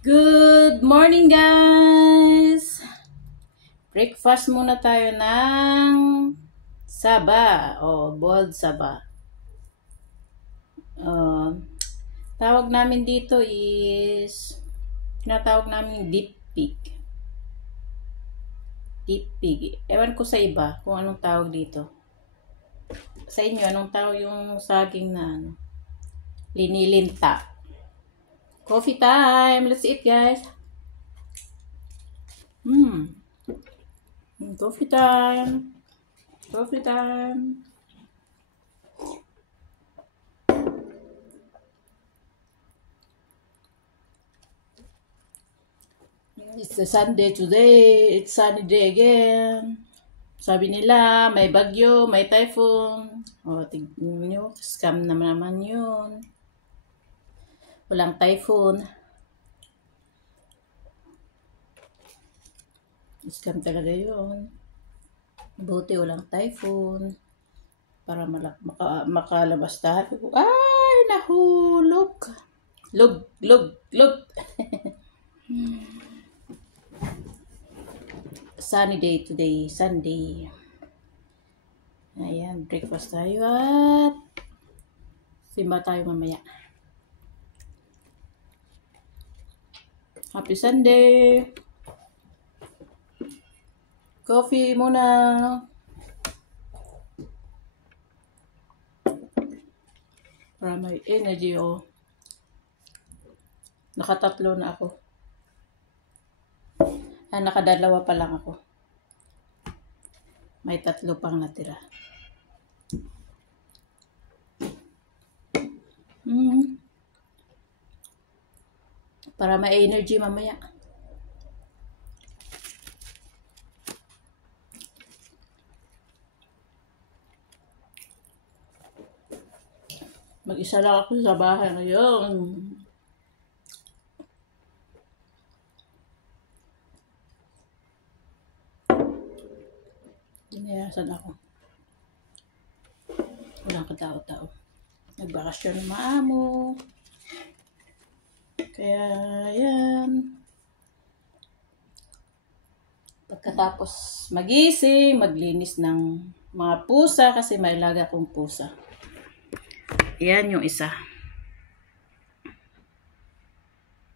Good morning, guys! Breakfast muna tayo ng saba o boiled saba. Uh, Tawag namin dito is tinatawag namin deep pig. Deep pig. Ewan ko sa iba kung anong tawag dito. Sa inyo, anong tawag yung saging na linilinta? Coffee time! Let's eat, guys! Coffee time! Coffee time! It's a Sunday today. It's sunny day again. Sabi nila, may bagyo, may typhoon. O, tignan nyo, scam naman yun. Walang typhoon. Scam talaga yun. Buti walang typhoon. Para makalabas tayo. Ay, nahulog. Lug. Sunny day today, Sunday. Ayan, breakfast tayo at simba tayo mamaya. Happy Sunday! Coffee muna! Para may energy, oh. Nakatatlo na ako. Nakadalawa pa lang ako. May 3 pang natira. Para may energy mamaya. Mag-isa lang ako sa bahay ngayon. Dinayasan ako. Walang katao-tao. Nagbakasyon ng maamo. Kaya, yan. Pagkatapos magising, maglinis ng mga pusa kasi may alaga akong pusa. Yan yung isa.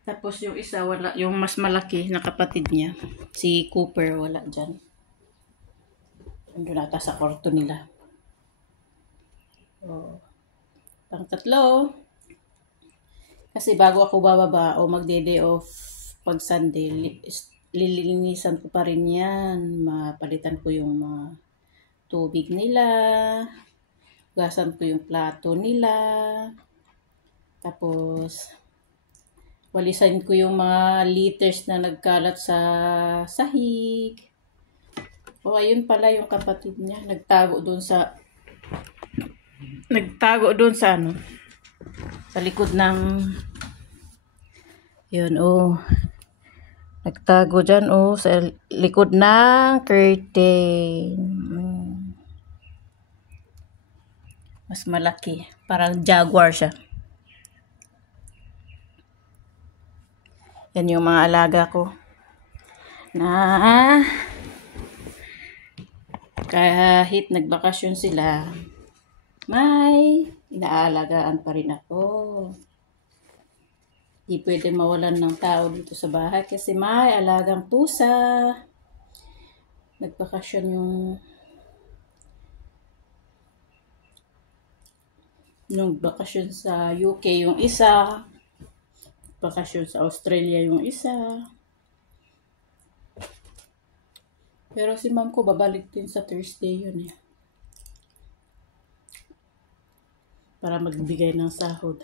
Tapos yung isa, wala. Yung mas malaki na kapatid niya, si Cooper, wala dyan. Andun ata sa kwarto nila. Oh. Pang-3. Kasi bago ako bababa o magde-day off pag Sunday, lilinisan ko pa rin yan. Mapalitan ko yung mga tubig nila. Gasan ko yung plato nila. Tapos, walisan ko yung mga litters na nagkalat sa sahig. O, ayun pala yung kapatid niya. Nagtago doon sa sa likod ng yun, oh. Nagtago dyan, oh, sa likod ng curtain. Mas malaki. Parang jaguar siya. Yan yung mga alaga ko. Na kahit nagbakasyon sila, may inaalagaan pa rin ako. Di pwede mawalan ng tao dito sa bahay kasi may alagang pusa. Nagbakasyon yung bakasyon sa UK yung isa. Bakasyon sa Australia yung isa. Pero si ma'am ko babalik din sa Thursday yun eh. Para magbigay ng sahod.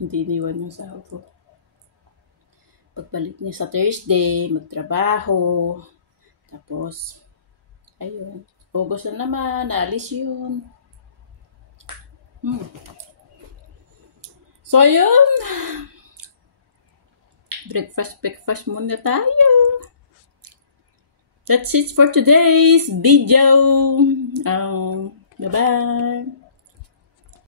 Hindi iniwan yung sahod ko. Pagbalik niya sa Thursday, magtrabaho. Tapos, ayun. August na naman, naalis yun. So, ayun. Breakfast muna tayo. That's it for today's video. Bye-bye.